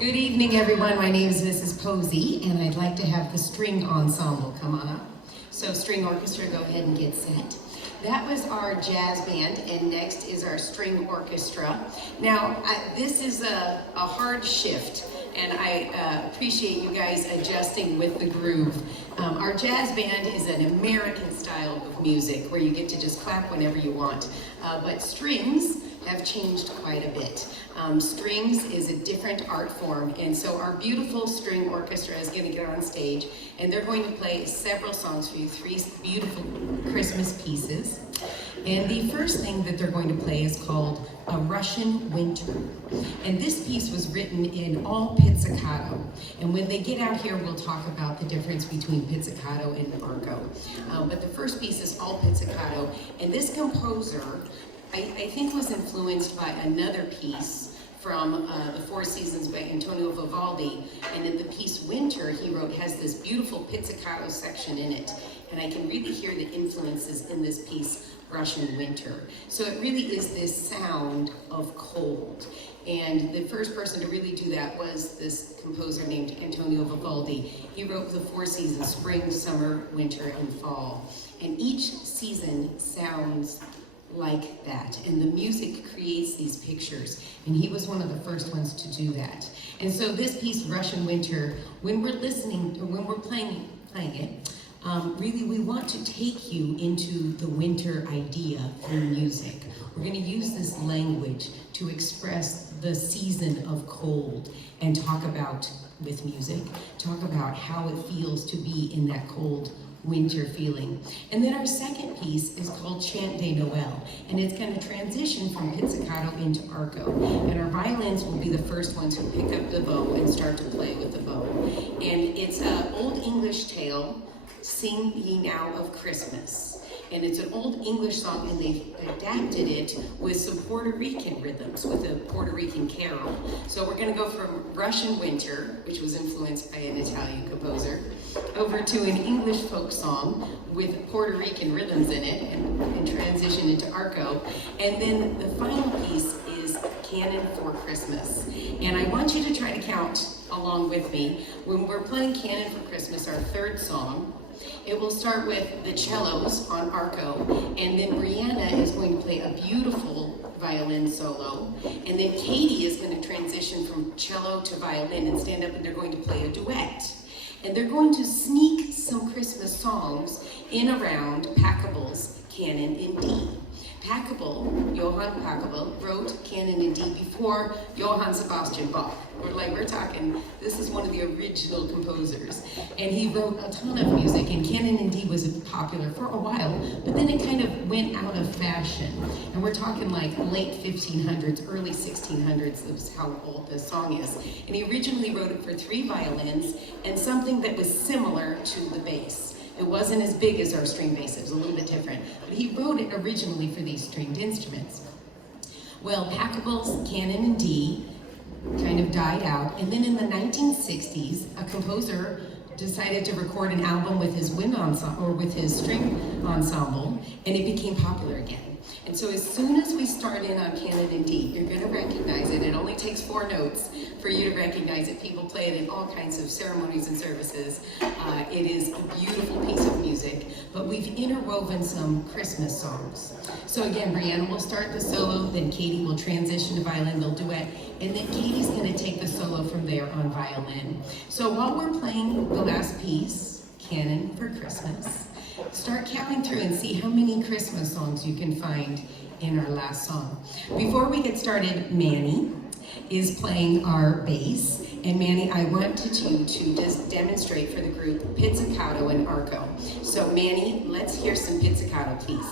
Good evening, everyone. My name is Mrs. Posey, and I'd like to have the string ensemble come on up. So string orchestra, go ahead and get set. That was our jazz band, and next is our string orchestra. Now, this is a hard shift, and I appreciate you guys adjusting with the groove. Our jazz band is an American style of music where you get to just clap whenever you want, but strings have changed quite a bit. Strings is a different art form, and so our beautiful string orchestra is going to get on stage, and they're going to play several songs for you, 3 beautiful Christmas pieces. And the first thing that they're going to play is called A Russian Winter. And this piece was written in all pizzicato. And when they get out here, we'll talk about the difference between pizzicato and arco. But the first piece is all pizzicato, and this composer, I think, was influenced by another piece from the Four Seasons by Antonio Vivaldi, and in the piece Winter he wrote has this beautiful pizzicato section in it, and I can really hear the influences in this piece, Russian Winter. So it really is this sound of cold, and the first person to really do that was this composer named Antonio Vivaldi. He wrote the 4 seasons, spring, summer, winter, and fall, and each season sounds like that, and the music creates these pictures, and he was one of the first ones to do that. And so this piece, Russian Winter, when we're listening, or when we're playing it, really we want to take you into the winter idea through music. We're going to use this language to express the season of cold and talk about, with music, talk about how it feels to be in that cold winter feeling. And then our second piece is called Chant de Noel, and it's going to transition from pizzicato into arco, and our violins will be the first ones who pick up the bow and start to play with the bow. And it's an old English tale, Sing Ye Now of Christmas. And it's an old English song, and they've adapted it with some Puerto Rican rhythms, with a Puerto Rican carol. So we're going to go from Russian Winter, which was influenced by an Italian composer, over to an English folk song with Puerto Rican rhythms in it, and transition into arco. And then the final piece is Canon for Christmas. And I want you to try to count along with me. When we're playing Canon for Christmas, our third song, it will start with the cellos on arco, and then Brianna is going to play a beautiful violin solo, and then Katie is going to transition from cello to violin and stand up, and they're going to play a duet. And they're going to sneak some Christmas songs in around Pchelbel's Canon in D. Pchelbel, Johann Pchelbel, wrote Canon in D before Johann Sebastian Bach. We're talking, this is one of the original composers. And he wrote a ton of music, and Canon in D was popular for a while, but then it kind of went out of fashion. And we're talking like late 1500s, early 1600s, is how old this song is. And he originally wrote it for 3 violins and something that was similar to the bass. It wasn't as big as our string bass, it was a little bit different. But he wrote it originally for these stringed instruments. Well, Pchelbel's Canon in D kind of died out, and then in the 1960s, a composer decided to record an album with his wind ensemble, or with his string ensemble, and it became popular again. And so as soon as we start in on Canon in D, you're going to recognize it. It only takes 4 notes for you to recognize it. People play it in all kinds of ceremonies and services. It is a beautiful piece of music, but we've interwoven some Christmas songs. So again, Brianna will start the solo, then Katie will transition to violin, they'll duet, and then Katie's going to take the solo from there on violin. So while we're playing the last piece, Canon for Christmas, start counting through and see how many Christmas songs you can find in our last song. Before we get started, Manny is playing our bass. And Manny, I wanted you to just demonstrate for the group pizzicato and arco. So Manny, let's hear some pizzicato, please.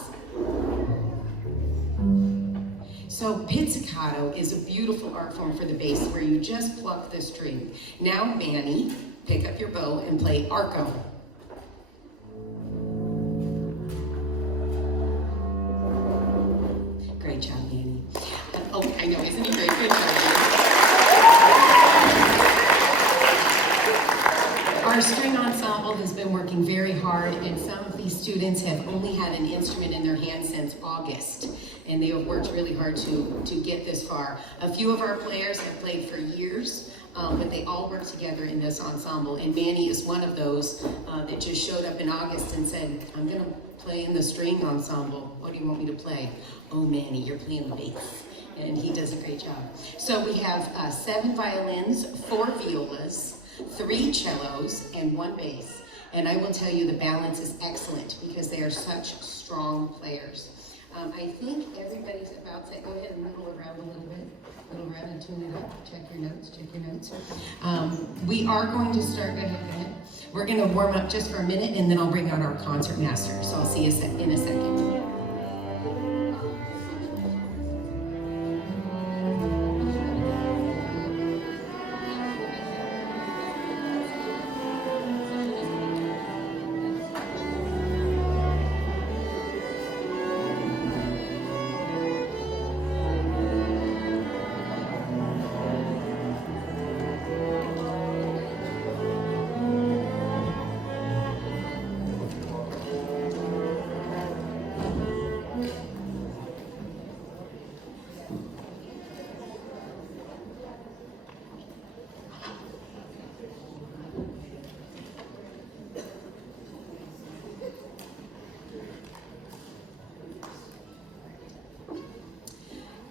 So pizzicato is a beautiful art form for the bass where you just pluck the string. Now Manny, pick up your bow and play arco. Great job, Manny. Oh, I know, isn't he great? Good job. Our string ensemble has been working very hard, and some of these students have only had an instrument in their hand since August, and they have worked really hard to get this far. A few of our players have played for years. but they all work together in this ensemble. And Manny is one of those that just showed up in August and said, I'm gonna play in the string ensemble. What do you want me to play? Oh, Manny, you're playing the bass. And he does a great job. So we have 7 violins, 4 violas, 3 cellos, and 1 bass. And I will tell you the balance is excellent because they are such strong players. I think everybody's about to go ahead and noodle around a little bit. Noodle around and tune it up. Check your notes, check your notes. We are going to start, go ahead. We're going to warm up just for a minute and then I'll bring out our concert master. So I'll see you in a second.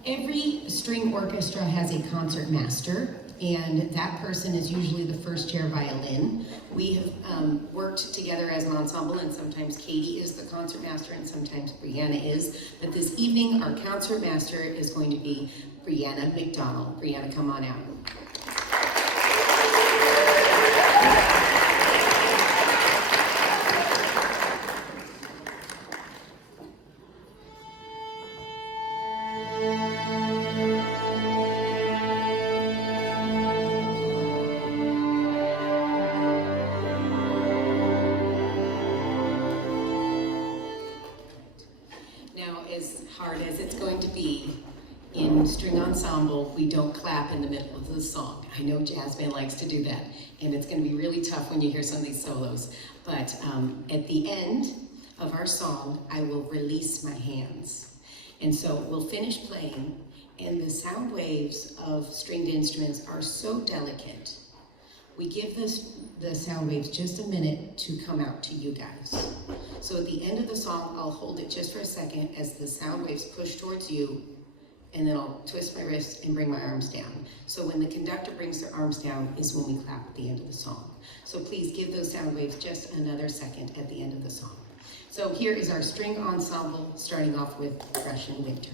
Every string orchestra has a concert master, and that person is usually the first chair violin. We have worked together as an ensemble, and sometimes Katie is the concert master, and sometimes Brianna is. But this evening, our concert master is going to be Brianna McDonald. Brianna, come on out. String ensemble, we don't clap in the middle of the song. I know jazz band likes to do that, and it's going to be really tough when you hear some of these solos. But at the end of our song, I will release my hands. And so we'll finish playing, and the sound waves of stringed instruments are so delicate. We give the sound waves just a minute to come out to you guys. So at the end of the song, I'll hold it just for a second as the sound waves push towards you, and then I'll twist my wrist and bring my arms down. So when the conductor brings their arms down is when we clap at the end of the song. So please give those sound waves just another second at the end of the song. So here is our string ensemble, starting off with Russian Winter.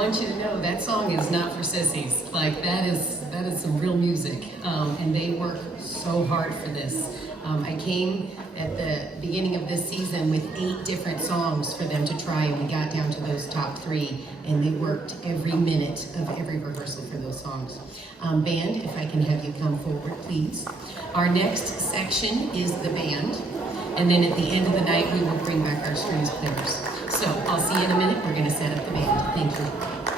want you to know that song is not for sissies. Like that is some real music, and they work so hard for this. I came at the beginning of this season with 8 different songs for them to try, and we got down to those top 3, and they worked every minute of every rehearsal for those songs. Band, if I can have you come forward, please. Our next section is the band, and then at the end of the night, we will bring back our strings players. So I'll see you in a minute. We're going to set up the band. Thank you.